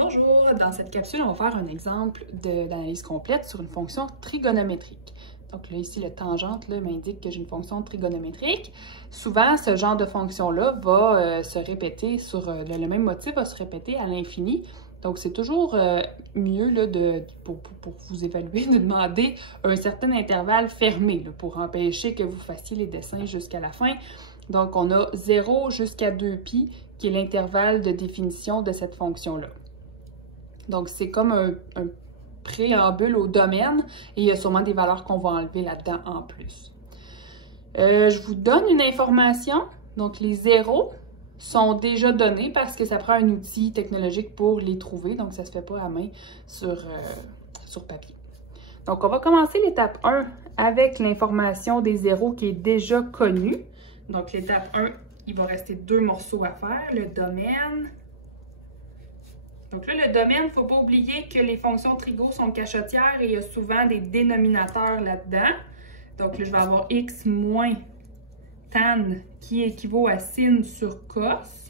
Bonjour, dans cette capsule, on va faire un exemple d'analyse complète sur une fonction trigonométrique. Donc là, ici, le tangente m'indique que j'ai une fonction trigonométrique. Souvent, ce genre de fonction-là va se répéter le même motif va se répéter à l'infini. Donc, c'est toujours mieux pour vous évaluer de demander un certain intervalle fermé pour empêcher que vous fassiez les dessins jusqu'à la fin. Donc, on a 0 jusqu'à 2π qui est l'intervalle de définition de cette fonction-là. Donc, c'est comme un préambule au domaine et il y a sûrement des valeurs qu'on va enlever là-dedans en plus. Je vous donne une information. Donc, les zéros sont déjà donnés parce que ça prend un outil technologique pour les trouver. Donc, ça ne se fait pas à main sur papier. Donc, on va commencer l'étape 1 avec l'information des zéros qui est déjà connue. Donc, l'étape 1, il va rester 2 morceaux à faire. Le domaine. Donc là, le domaine, il ne faut pas oublier que les fonctions trigo sont cachotières et il y a souvent des dénominateurs là-dedans. Donc là, je vais avoir x moins tan qui équivaut à sin sur cos.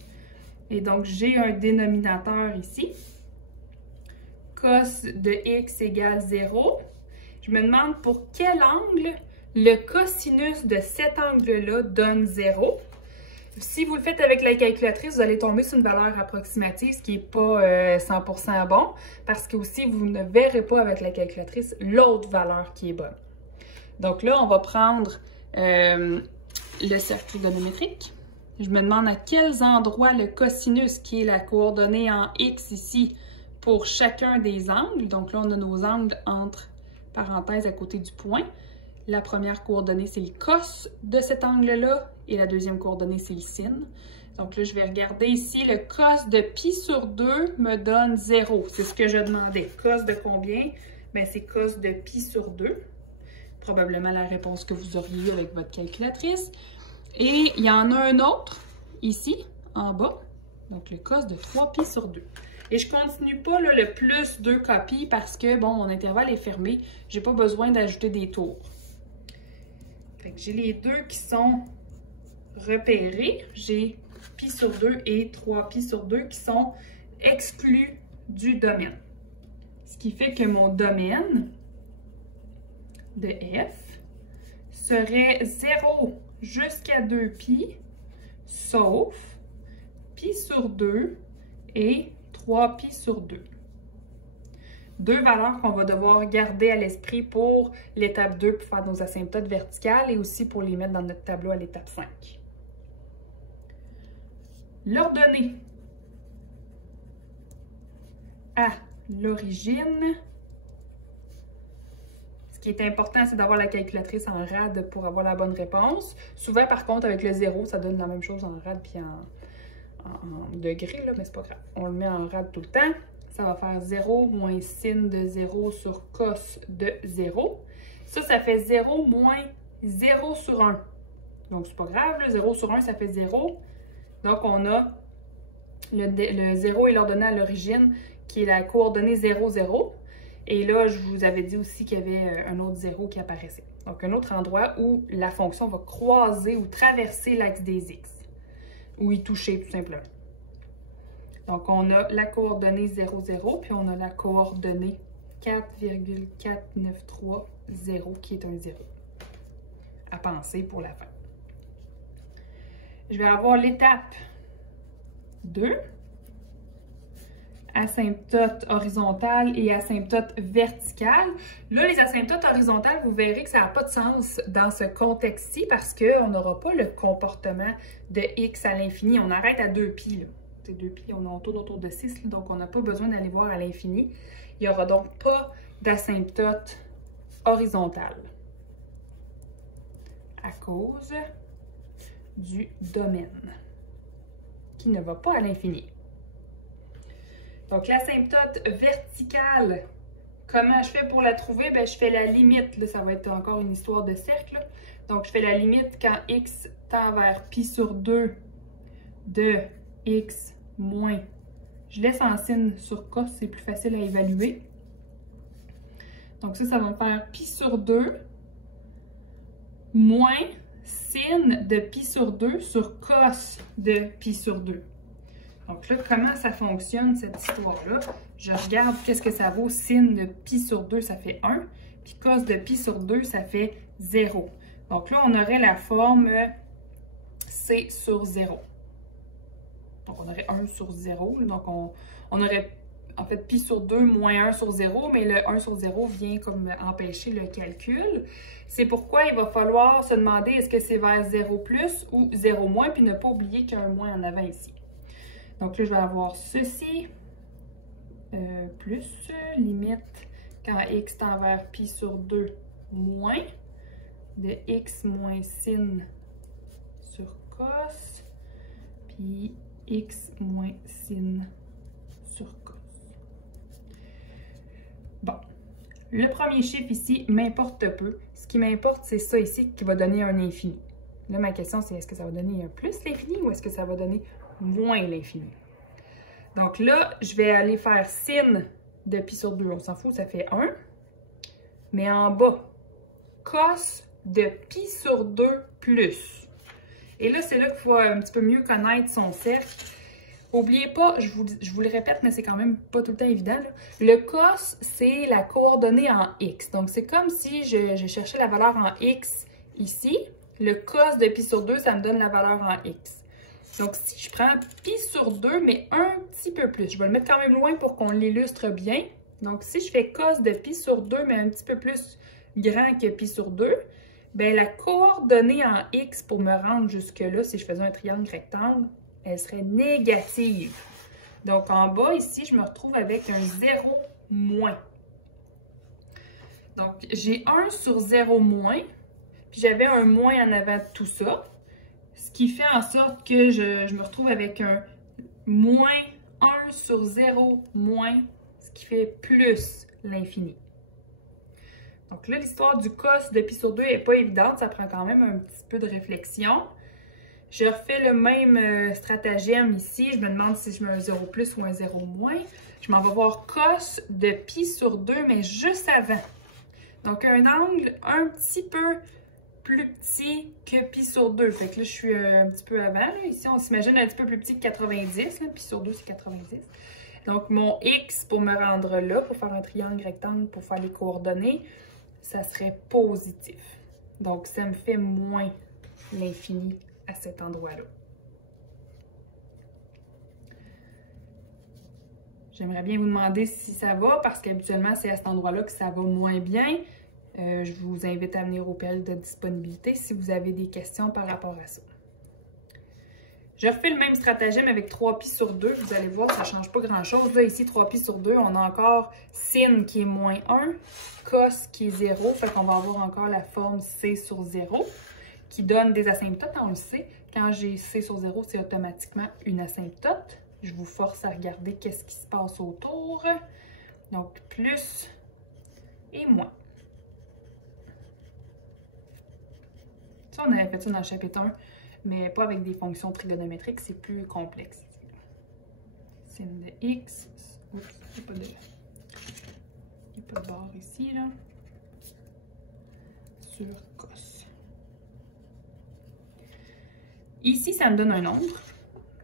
Et donc, j'ai un dénominateur ici. Cos de x égale 0. Je me demande pour quel angle le cosinus de cet angle-là donne 0. Si vous le faites avec la calculatrice, vous allez tomber sur une valeur approximative, ce qui n'est pas 100% bon, parce que aussi, vous ne verrez pas avec la calculatrice l'autre valeur qui est bonne. Donc là, on va prendre le cercle trigonométrique. Je me demande à quels endroits le cosinus, qui est la coordonnée en x ici, pour chacun des angles. Donc là, on a nos angles entre parenthèses à côté du point. La première coordonnée, c'est le cos de cet angle-là et la deuxième coordonnée, c'est le sin. Donc là, je vais regarder ici, le cos de pi sur 2 me donne 0. C'est ce que je demandais. Cos de combien? Bien, c'est cos de pi sur 2. Probablement la réponse que vous auriez eue avec votre calculatrice. Et il y en a un autre, ici, en bas. Donc, le cos de 3pi sur 2. Et je ne continue pas là, le plus 2 copies parce que, bon, mon intervalle est fermé. Je n'ai pas besoin d'ajouter des tours. Fait que j'ai les deux qui sont repérés. J'ai pi sur 2 et 3pi sur 2 qui sont exclus du domaine. Ce qui fait que mon domaine de f serait 0 jusqu'à 2pi, sauf pi sur 2 et 3pi sur 2. Deux valeurs qu'on va devoir garder à l'esprit pour l'étape 2 pour faire nos asymptotes verticales et aussi pour les mettre dans notre tableau à l'étape 5. L'ordonnée à l'origine. Ce qui est important, c'est d'avoir la calculatrice en rad pour avoir la bonne réponse. Souvent, par contre, avec le 0, ça donne la même chose en rad puis en degrés, là, mais c'est pas grave. On le met en rad tout le temps. Ça va faire 0 moins sin de 0 sur cos de 0. Ça fait 0 moins 0 sur 1. Donc, c'est pas grave, le 0 sur 1, ça fait 0. Donc, on a le 0 est l'ordonnée à l'origine, qui est la coordonnée 0, 0. Et là, je vous avais dit aussi qu'il y avait un autre 0 qui apparaissait. Donc, un autre endroit où la fonction va croiser ou traverser l'axe des x. Ou y toucher, tout simplement. Donc, on a la coordonnée 0, 0, puis on a la coordonnée 4,493,0 qui est un 0. À penser pour la fin. Je vais avoir l'étape 2, asymptote horizontale et asymptote verticale. Là, les asymptotes horizontales, vous verrez que ça n'a pas de sens dans ce contexte-ci parce qu'on n'aura pas le comportement de x à l'infini. On arrête à 2pi, là. 2pi, on tourne autour de 6, donc on n'a pas besoin d'aller voir à l'infini. Il n'y aura donc pas d'asymptote horizontale à cause du domaine qui ne va pas à l'infini. Donc, l'asymptote verticale, comment je fais pour la trouver? Bien, je fais la limite. Là, ça va être encore une histoire de cercle. Là. Donc, je fais la limite quand x tend vers pi sur 2 de x moins. Je laisse en sin sur cos, c'est plus facile à évaluer. Donc, ça va me faire pi sur 2 moins sin de pi sur 2 sur cos de pi sur 2. Donc là, comment ça fonctionne cette histoire-là? Je regarde qu'est-ce que ça vaut. Sin de pi sur 2, ça fait 1. Puis cos de pi sur 2, ça fait 0. Donc là, on aurait la forme C sur 0. Donc on aurait 1 sur 0. Donc on aurait en fait pi sur 2 moins 1 sur 0, mais le 1 sur 0 vient comme empêcher le calcul. C'est pourquoi il va falloir se demander est-ce que c'est vers 0 plus ou 0 moins, puis ne pas oublier qu'il y a un moins en avant ici. Donc là, je vais avoir ceci, plus, limite, quand x tend vers pi sur 2, moins, de x moins sin sur cos, puis x moins sin sur cos. Bon, le premier chiffre ici m'importe peu. Ce qui m'importe, c'est ça ici qui va donner un infini. Là, ma question, c'est est-ce que ça va donner un plus l'infini ou est-ce que ça va donner moins l'infini? Donc là, je vais aller faire sin de pi sur 2. On s'en fout, ça fait 1. Mais en bas, cos de pi sur 2 plus. Et là, c'est là qu'il faut un petit peu mieux connaître son cercle. N'oubliez pas, je vous le répète, mais c'est quand même pas tout le temps évident, là. Le cos, c'est la coordonnée en x. Donc, c'est comme si je cherchais la valeur en x ici. Le cos de pi sur 2, ça me donne la valeur en x. Donc, si je prends pi sur 2, mais un petit peu plus, je vais le mettre quand même loin pour qu'on l'illustre bien. Donc, si je fais cos de pi sur 2, mais un petit peu plus grand que pi sur 2, bien, la coordonnée en x pour me rendre jusque-là, si je faisais un triangle rectangle, elle serait négative. Donc, en bas, ici, je me retrouve avec un 0 moins. Donc, j'ai 1 sur 0 moins, puis j'avais un moins en avant de tout ça, ce qui fait en sorte que je me retrouve avec un moins 1 sur 0 moins, ce qui fait plus l'infini. Donc là, l'histoire du cos de pi sur 2 n'est pas évidente, ça prend quand même un petit peu de réflexion. Je refais le même stratagème ici. Je me demande si je mets un 0 plus ou un 0 moins. Je m'en vais voir cos de pi sur 2, mais juste avant. Donc, un angle un petit peu plus petit que pi sur 2. Fait que là, je suis un petit peu avant. Là. Ici, on s'imagine un petit peu plus petit que 90. Là. Pi sur 2, c'est 90. Donc, mon x pour me rendre là, pour faire un triangle rectangle, pour faire les coordonnées, ça serait positif. Donc, ça me fait moins l'infini à cet endroit-là. J'aimerais bien vous demander si ça va, parce qu'habituellement, c'est à cet endroit-là que ça va moins bien. Je vous invite à venir au période de disponibilité si vous avez des questions par rapport à ça. Je refais le même stratagème avec 3pi sur 2. Vous allez voir, ça ne change pas grand-chose. Là, ici, 3pi sur 2, on a encore sin qui est moins 1, cos qui est 0. Fait qu'on va avoir encore la forme c sur 0. Qui donne des asymptotes, on le sait. Quand j'ai C sur 0, c'est automatiquement une asymptote. Je vous force à regarder qu'est-ce qui se passe autour. Donc, plus et moins. Ça, on avait fait ça dans le chapitre 1, mais pas avec des fonctions trigonométriques, c'est plus complexe. Sin de x. Oups, il n'y a pas de barre ici, là. Sur cos. Ici, ça me donne un nombre.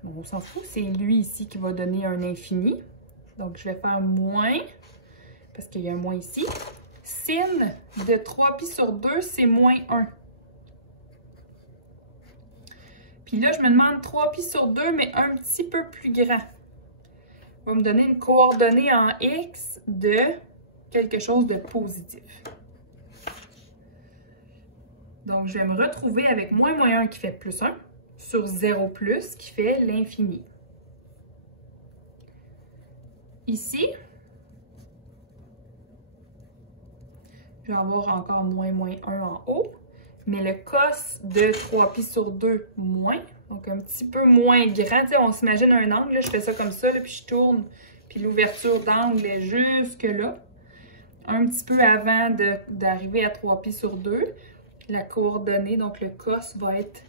Bon, on s'en fout, c'est lui ici qui va donner un infini. Donc, je vais faire moins, parce qu'il y a un moins ici. Sin de 3pi sur 2, c'est moins 1. Puis là, je me demande 3pi sur 2, mais un petit peu plus grand. Il va me donner une coordonnée en x de quelque chose de positif. Donc, je vais me retrouver avec moins 1 qui fait plus 1. Sur 0 plus, qui fait l'infini. Ici, je vais avoir encore moins 1 en haut, mais le cos de 3pi sur 2 moins, donc un petit peu moins grand. Tu sais, on s'imagine un angle, là, je fais ça comme ça, là, puis je tourne, puis l'ouverture d'angle est jusque là. Un petit peu avant d'arriver à 3pi sur 2, la coordonnée, donc le cos va être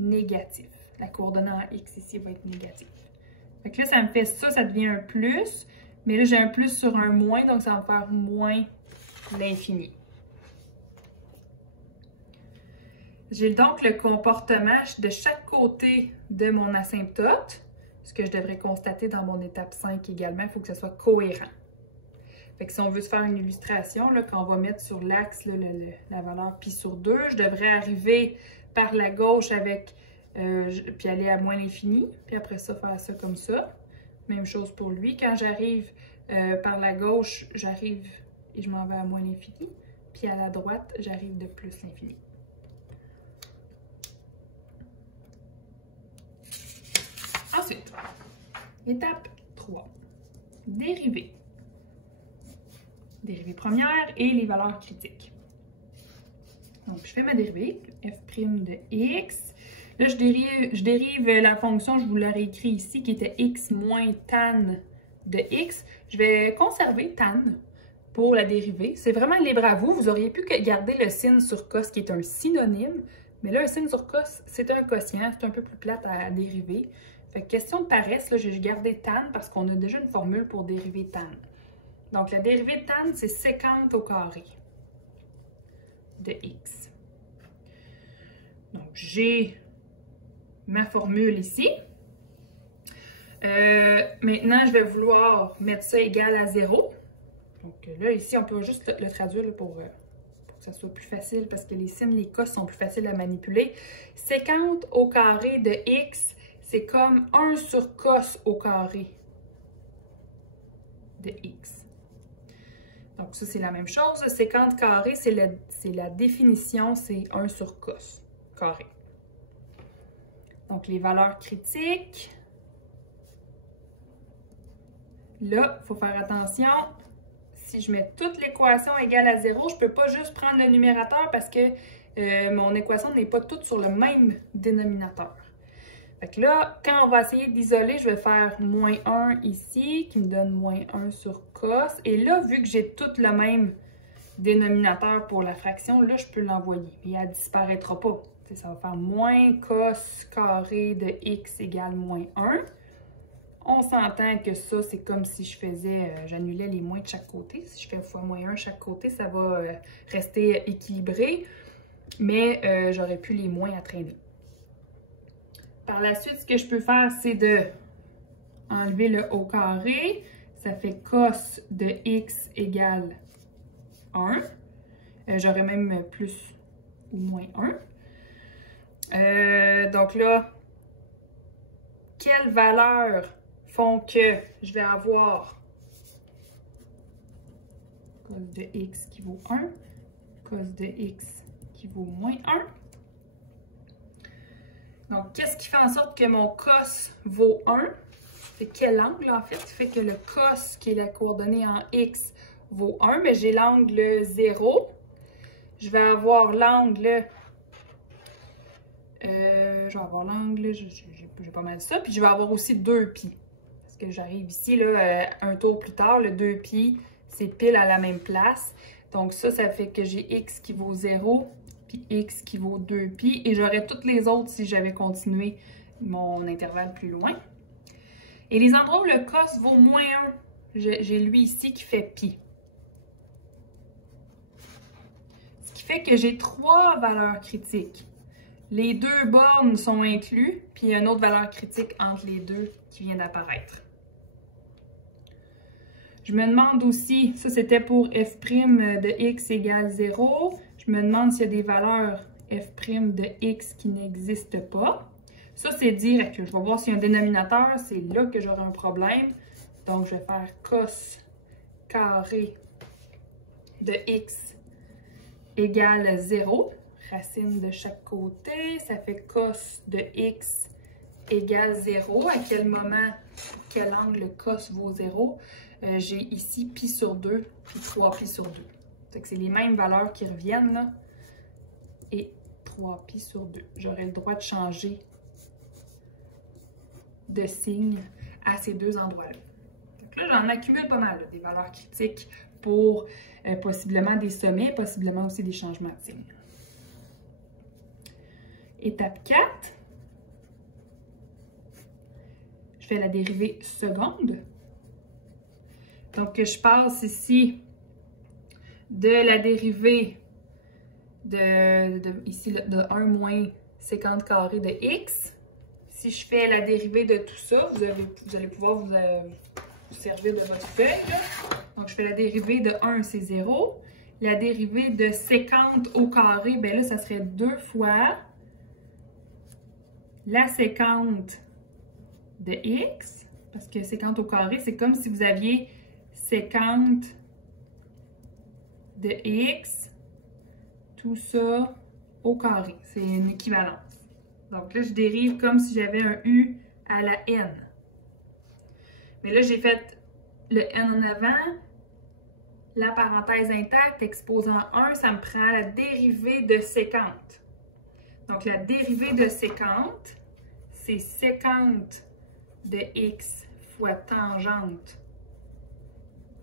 négatif. La coordonnée en x ici va être négative. Fait que là, ça me fait ça, ça devient un plus. Mais là, j'ai un plus sur un moins, donc ça va me faire moins l'infini. J'ai donc le comportement de chaque côté de mon asymptote ce que je devrais constater dans mon étape 5 également. Il faut que ce soit cohérent. Fait que si on veut se faire une illustration, là, quand on va mettre sur l'axe la valeur pi sur 2, je devrais arriver par la gauche avec, puis aller à moins l'infini, puis après ça, faire ça comme ça. Même chose pour lui. Quand j'arrive par la gauche, j'arrive et je m'en vais à moins l'infini, puis à la droite, j'arrive de plus l'infini. Ensuite, étape 3, dérivée. Dérivée première et les valeurs critiques. Donc, je fais ma dérivée, f' de x. Là, je dérive la fonction, je vous l'ai réécrit ici, qui était x moins tan de x. Je vais conserver tan pour la dérivée. C'est vraiment libre à vous. Vous auriez pu garder le sin sur cos, qui est un synonyme. Mais là, un sin sur cos, c'est un quotient. C'est un peu plus plate à dériver. Fait que question de paresse, là, j'ai gardé tan parce qu'on a déjà une formule pour dériver tan. Donc, la dérivée de tan, c'est sécante au carré de x. Donc, j'ai ma formule ici. Maintenant, je vais vouloir mettre ça égal à 0. Donc là, ici, on peut juste le traduire là, pour que ça soit plus facile parce que les signes, les cos sont plus faciles à manipuler. Sécante au carré de x, c'est comme 1 sur cos au carré de x. Donc ça, c'est la même chose. Sécante carré, c'est la définition, c'est 1 sur cos carré. Donc les valeurs critiques. Là, il faut faire attention. Si je mets toute l'équation égale à 0, je ne peux pas juste prendre le numérateur parce que mon équation n'est pas toute sur le même dénominateur. Fait que là, quand on va essayer d'isoler, je vais faire moins 1 ici, qui me donne moins 1 sur cos. Et là, vu que j'ai tout le même dénominateur pour la fraction, là, je peux l'envoyer. Mais elle ne disparaîtra pas. T'sais, ça va faire moins cos carré de x égale moins 1. On s'entend que ça, c'est comme si je faisais, j'annulais les moins de chaque côté. Si je fais fois moins 1 chaque côté, ça va rester équilibré. Mais j'aurais pu les moins à traîner. Par la suite, ce que je peux faire, c'est de enlever le au carré. Ça fait cos de x égale 1. J'aurais même plus ou moins 1. Donc là, quelles valeurs font que je vais avoir cos de x qui vaut 1, cos de x qui vaut moins 1. Donc, qu'est-ce qui fait en sorte que mon cos vaut 1? C'est quel angle, en fait, fait que le cos, qui est la coordonnée en x, vaut 1, mais j'ai l'angle 0. Je vais avoir l'angle... j'ai pas mal ça. Puis je vais avoir aussi 2π. Parce que j'arrive ici, là, un tour plus tard, le 2π, c'est pile à la même place. Donc ça fait que j'ai x qui vaut 0, puis x qui vaut 2π. Et j'aurais toutes les autres si j'avais continué mon intervalle plus loin. Et les endroits où le cos vaut moins 1, j'ai lui ici qui fait π. Ce qui fait que j'ai 3 valeurs critiques. Les 2 bornes sont inclus, puis il y a une autre valeur critique entre les deux qui vient d'apparaître. Je me demande aussi, ça c'était pour f' de x égale 0. Je me demande s'il y a des valeurs f' de x qui n'existent pas. Ça, c'est direct. Je vais voir s'il y a un dénominateur, c'est là que j'aurai un problème. Donc, je vais faire cos carré de x égale 0. Racine de chaque côté, ça fait cos de x égale 0. À quel moment, quel angle le cos vaut 0? J'ai ici π sur 2, puis 3π sur 2. C'est les mêmes valeurs qui reviennent, là. Et 3π sur 2. J'aurai le droit de changer de signe à ces deux endroits-là. Donc là, j'en accumule pas mal, là, des valeurs critiques pour possiblement des sommets, possiblement aussi des changements de signe. Étape 4, je fais la dérivée seconde. Donc, je passe ici de la dérivée de 1 moins sécante carré de x. Si je fais la dérivée de tout ça, vous allez pouvoir vous servir de votre feuille. Là. Donc, je fais la dérivée de 1, c'est 0. La dérivée de sécante au carré, bien là, ça serait 2 fois la sécante de x. Parce que sécante au carré, c'est comme si vous aviez sécante de x, tout ça au carré. C'est une équivalence. Donc là, je dérive comme si j'avais un u à la n. Mais là, j'ai fait le n en avant, la parenthèse intacte exposant 1, ça me prend la dérivée de sécante. Donc la dérivée de sécante, c'est sécante de x fois tangente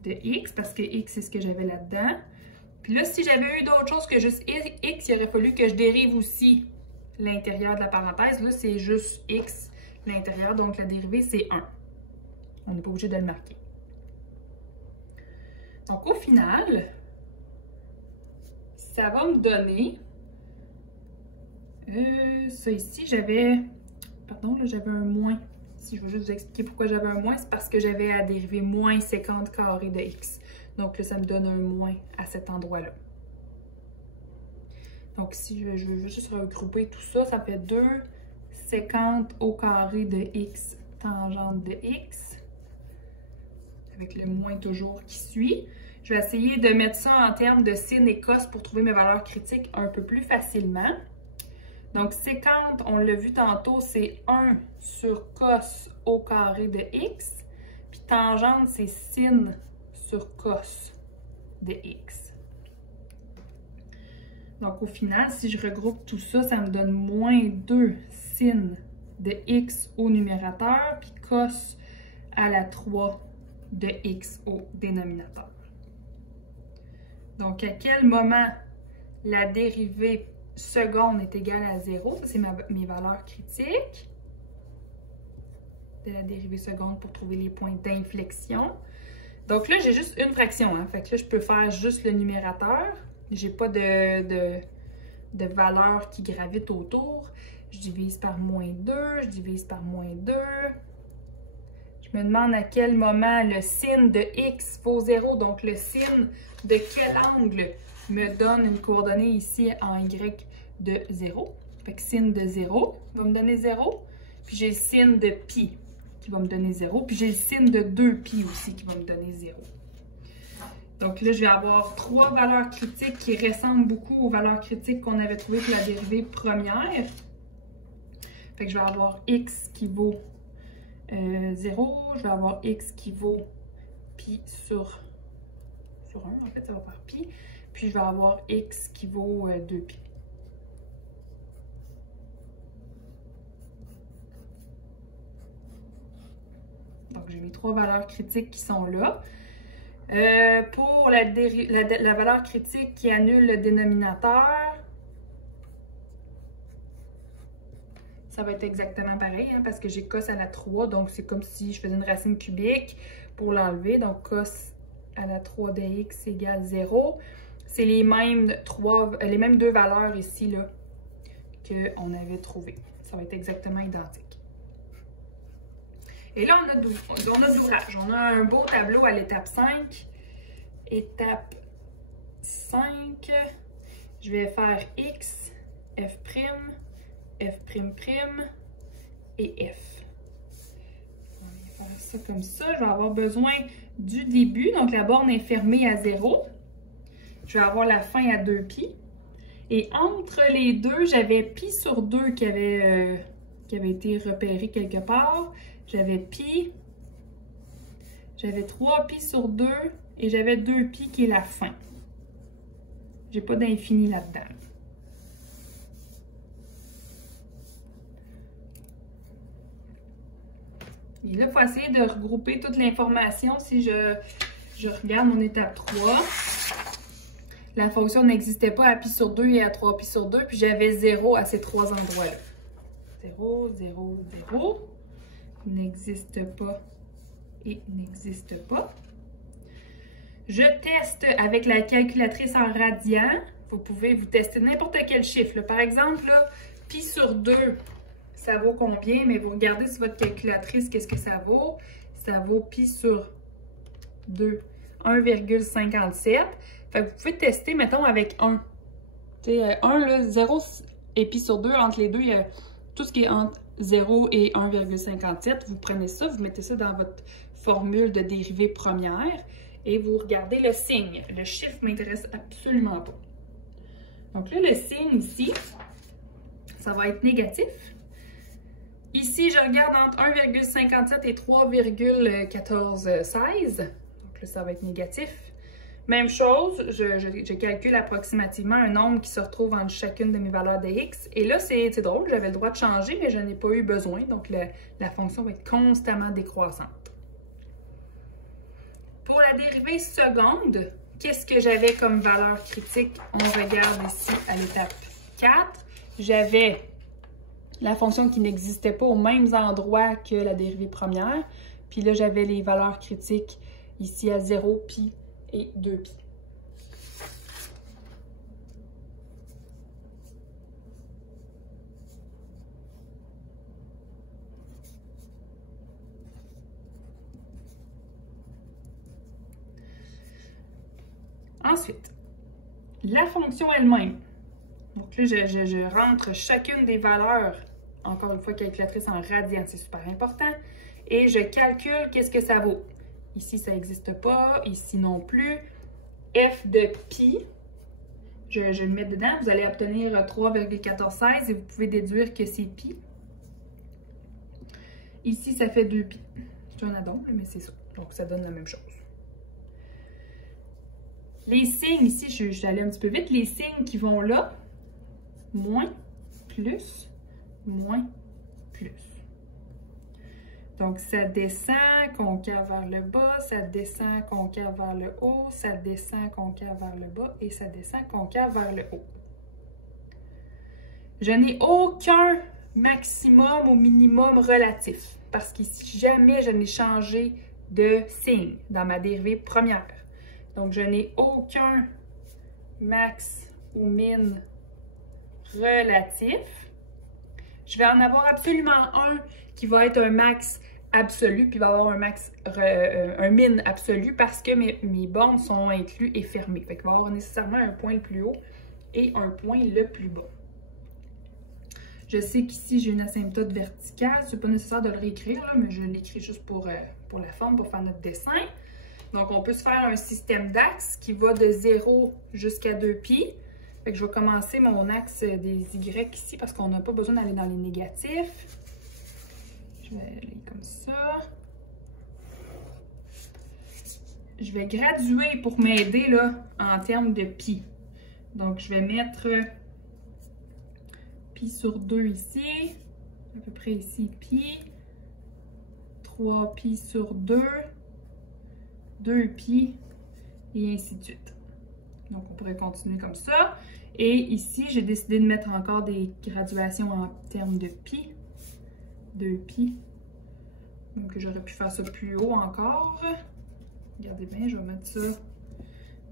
de x, parce que x, c'est ce que j'avais là-dedans. Puis là, si j'avais eu d'autres choses que juste x, il aurait fallu que je dérive aussi l'intérieur de la parenthèse. Là, c'est juste x, l'intérieur, donc la dérivée, c'est 1. On n'est pas obligé de le marquer. Donc, au final, ça va me donner... ça ici, j'avais... Pardon, là, j'avais un moins. Si je veux juste vous expliquer pourquoi j'avais un moins, c'est parce que j'avais à dériver moins sécante carré de x. Donc là, ça me donne un moins à cet endroit-là. Donc si je veux juste regrouper tout ça, ça fait 2 sécante au carré de x tangente de x. Avec le moins toujours qui suit. Je vais essayer de mettre ça en termes de sin et cos pour trouver mes valeurs critiques un peu plus facilement. Donc, sécante, on l'a vu tantôt, c'est 1 sur cos au carré de x. Puis tangente, c'est sin sur cos de x. Donc, au final, si je regroupe tout ça, ça me donne moins 2 sin de x au numérateur, puis cos à la 3 de x au dénominateur. Donc, à quel moment la dérivée seconde est égale à 0? Ça, c'est mes valeurs critiques de la dérivée seconde pour trouver les points d'inflexion. Donc là, j'ai juste une fraction. Hein? Fait que là, je peux faire juste le numérateur. J'ai pas de valeur qui gravite autour. Je divise par moins 2, je divise par moins 2. Je me demande à quel moment le sin de x vaut 0. Donc, le sin de quel angle me donne une coordonnée ici en y de 0. Fait que sin de 0 va me donner 0. Puis j'ai le sin de pi qui va me donner 0. Puis j'ai le sin de 2pi aussi qui va me donner 0. Donc là, je vais avoir 3 valeurs critiques qui ressemblent beaucoup aux valeurs critiques qu'on avait trouvées pour la dérivée première. Fait que je vais avoir x qui vaut 0. Je vais avoir x qui vaut pi sur 1. En fait, ça va faire pi. Puis je vais avoir x qui vaut 2pi. Donc, j'ai mes 3 valeurs critiques qui sont là. Pour la valeur critique qui annule le dénominateur, ça va être exactement pareil, hein, parce que j'ai cos à la 3, donc c'est comme si je faisais une racine cubique pour l'enlever. Donc, cos à la 3 de x égale 0. C'est les mêmes 2 valeurs ici là qu'on avait trouvées. Ça va être exactement identique. Et là, on a de l'ouvrage. On a un beau tableau à l'étape 5. Étape 5, je vais faire x, f', f'' et f. On va faire ça comme ça. Je vais avoir besoin du début. Donc, la borne est fermée à 0. Je vais avoir la fin à 2pi. Et entre les deux, j'avais pi sur 2 qui avait été repéré quelque part. J'avais pi, j'avais 3pi sur 2 et j'avais 2pi qui est la fin. J'ai pas d'infini là-dedans. Et là, il faut essayer de regrouper toute l'information. Si je regarde mon étape 3, la fonction n'existait pas à pi sur 2 et à 3pi sur 2, puis j'avais 0 à ces 3 endroits-là. 0, 0, 0. N'existe pas et n'existe pas. Je teste avec la calculatrice en radians. Vous pouvez vous tester n'importe quel chiffre. Là. Par exemple, là, pi sur 2, ça vaut combien, mais vous regardez sur votre calculatrice qu'est-ce que ça vaut. Ça vaut pi sur 2, 1,57. Fait que vous pouvez tester, mettons, avec 1. Tu sais, 1, là, 0 et pi sur 2, entre les deux, il y a tout ce qui est entre 0 et 1,57. Vous prenez ça, vous mettez ça dans votre formule de dérivée première et vous regardez le signe. Le chiffre ne m'intéresse absolument pas. Donc là, le signe ici, ça va être négatif. Ici, je regarde entre 1,57 et 3,1416. Donc là, ça va être négatif. Même chose, je calcule approximativement un nombre qui se retrouve entre chacune de mes valeurs de x. Et là, c'est drôle, j'avais le droit de changer, mais je n'ai pas eu besoin. Donc, la fonction va être constamment décroissante. Pour la dérivée seconde, qu'est-ce que j'avais comme valeur critique? On regarde ici à l'étape 4. J'avais la fonction qui n'existait pas aux mêmes endroits que la dérivée première. Puis là, j'avais les valeurs critiques ici à 0, pi et 2pi. Ensuite, la fonction elle-même. Donc là, je rentre chacune des valeurs, encore une fois, calculatrice en radians, c'est super important. Et je calcule qu'est-ce que ça vaut. Ici, ça n'existe pas. Ici non plus. F de pi, je le mets dedans. Vous allez obtenir 3,1416 et vous pouvez déduire que c'est pi. Ici, ça fait 2pi. C'est un addon, mais c'est ça. Donc, ça donne la même chose. Les signes, ici, je suis allée un petit peu vite. Les signes qui vont là, moins, plus, moins, plus. Donc, ça descend concave vers le bas, ça descend concave vers le haut, ça descend concave vers le bas et ça descend concave vers le haut. Je n'ai aucun maximum ou minimum relatif parce qu'ici, jamais je n'ai changé de signe dans ma dérivée première. Donc, je n'ai aucun max ou min relatif. Je vais en avoir absolument un qui va être un max absolu, puis il va y avoir un max, un min absolu parce que mes bornes sont inclus et fermées. Fait qu'il va y avoir nécessairement un point le plus haut et un point le plus bas. Je sais qu'ici, j'ai une asymptote verticale. C'est pas nécessaire de le réécrire, là, mais je l'écris juste pour la forme, pour faire notre dessin. Donc, on peut se faire un système d'axes qui va de 0 jusqu'à 2pi. Fait que je vais commencer mon axe des Y ici parce qu'on n'a pas besoin d'aller dans les négatifs. Je vais aller comme ça. Je vais graduer pour m'aider là en termes de pi. Donc, je vais mettre pi sur 2 ici. À peu près ici, pi. 3 pi sur 2. 2 pi. Et ainsi de suite. Donc, on pourrait continuer comme ça. Et ici, j'ai décidé de mettre encore des graduations en termes de pi. 2 pi. Donc, j'aurais pu faire ça plus haut encore. Regardez bien, je vais mettre ça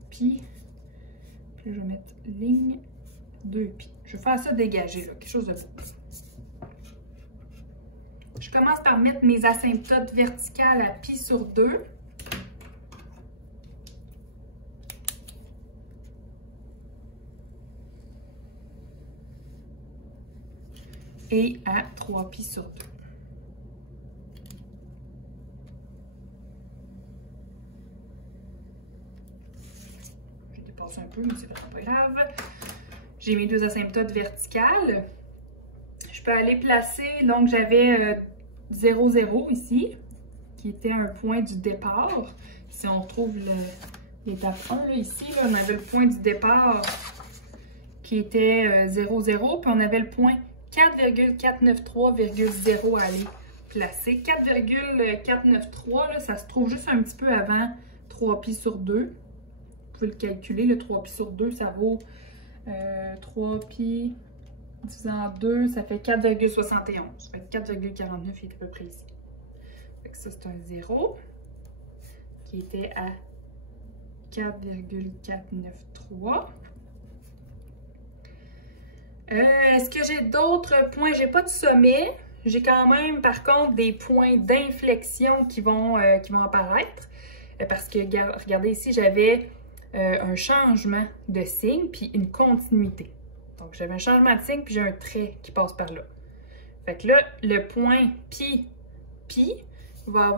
pi. Puis là, je vais mettre ligne 2 pi. Je vais faire ça dégagé, là, quelque chose de beau. Je commence par mettre mes asymptotes verticales à pi sur 2. Et à 3 pi sur 2. Je dépasse un peu, mais c'est vraiment pas grave. J'ai mes deux asymptotes verticales. Je peux aller placer, donc j'avais 0, 0 ici, qui était un point du départ. Si on retrouve l'étape 1, là, ici, là, on avait le point du départ qui était 0, 0, puis on avait le point 4,493,0 à aller placer. 4,493, ça se trouve juste un petit peu avant 3 pi sur 2. Vous pouvez le calculer, le 3 pi sur 2, ça vaut 3 pi divisé en 2, ça fait 4,71. Fait que 4,49 est à peu près ici. Fait que ça, c'est un 0 qui était à 4,493. Est-ce que j'ai d'autres points? J'ai pas de sommet. j'ai quand même, par contre, des points d'inflexion qui vont apparaître. Parce que, regardez ici, j'avais un changement de signe puis une continuité. Donc, j'avais un changement de signe puis j'ai un trait qui passe par là. Fait que là, le point pi va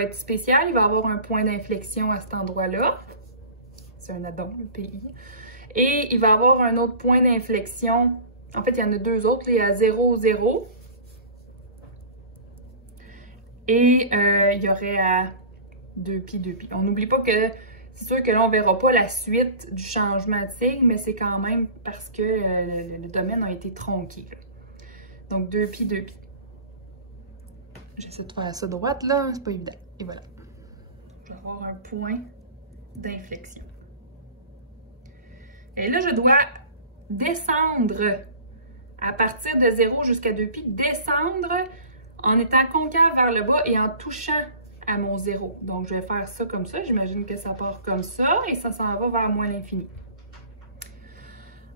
être spécial. Il va avoir un point d'inflexion à cet endroit-là. C'est un addon, le pi. Et il va avoir un autre point d'inflexion. En fait, il y en a deux autres. Là, il y a 0, 0. Et il y aurait à 2pi, 2pi. On n'oublie pas que c'est sûr que là, on ne verra pas la suite du changement de signe, mais c'est quand même parce que le domaine a été tronqué. Là. Donc, 2pi, 2pi. J'essaie de faire ça droite, là. C'est pas évident. Et voilà. Je vais avoir un point d'inflexion. Et là, je dois descendre à partir de 0 jusqu'à 2pi, descendre en étant concave vers le bas et en touchant à mon 0. Donc, je vais faire ça comme ça. J'imagine que ça part comme ça et ça s'en va vers moins l'infini.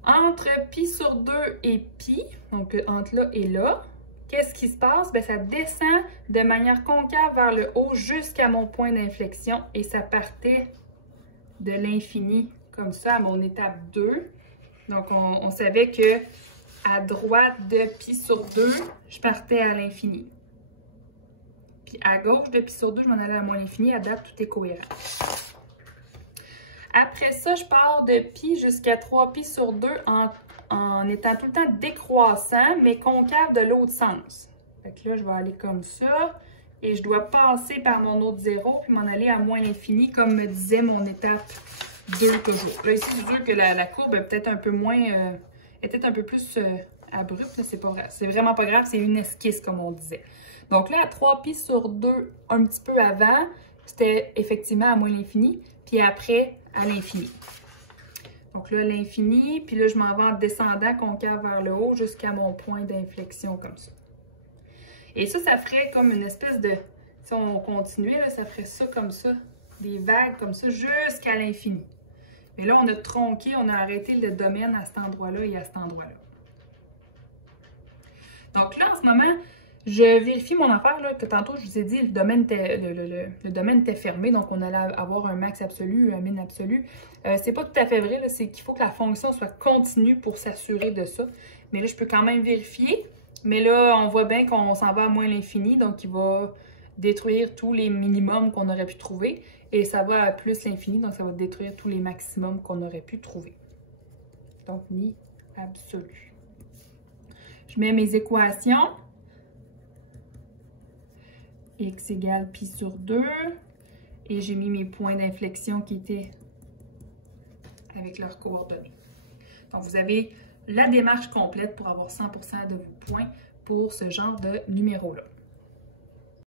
Entre pi sur 2 et pi, donc entre là et là, qu'est-ce qui se passe? Bien, ça descend de manière concave vers le haut jusqu'à mon point d'inflexion et ça partait de l'infini comme ça à mon étape 2. Donc, on savait que à droite de pi sur 2, je partais à l'infini. Puis à gauche de pi sur 2, je m'en allais à moins l'infini. À date, tout est cohérent. Après ça, je pars de pi jusqu'à 3pi sur 2 en étant tout le temps décroissant, mais concave de l'autre sens. Fait que là, je vais aller comme ça. Et je dois passer par mon autre 0, puis m'en aller à moins l'infini, comme me disait mon étape 2 toujours. Là, ici, c'est sûr que la courbe est peut-être un peu moins... est peut-être un peu plus abrupte. C'est vraiment pas grave, c'est une esquisse, comme on disait. Donc là, à 3pi sur 2, un petit peu avant, c'était effectivement à moins l'infini, puis après, à l'infini. Donc là, l'infini, puis là, je m'en vais en descendant concave vers le haut jusqu'à mon point d'inflexion comme ça. Et ça ferait comme une espèce de... Si on continuait, là, ça ferait ça comme ça, des vagues comme ça jusqu'à l'infini. Mais là, on a tronqué, on a arrêté le domaine à cet endroit-là et à cet endroit-là. Donc là, en ce moment, je vérifie mon affaire, là, que tantôt, je vous ai dit, le domaine était fermé, donc on allait avoir un max absolu, un min absolu. C'est pas tout à fait vrai, c'est qu'il faut que la fonction soit continue pour s'assurer de ça. Mais là, je peux quand même vérifier. Mais là, on voit bien qu'on s'en va à moins l'infini, donc il va détruire tous les minimums qu'on aurait pu trouver. Et ça va à plus l'infini, donc ça va détruire tous les maximums qu'on aurait pu trouver. Donc, ni absolu. Je mets mes équations. X égale pi sur 2. Et j'ai mis mes points d'inflexion qui étaient avec leurs coordonnées. Donc, vous avez la démarche complète pour avoir 100% de vos points pour ce genre de numéro-là.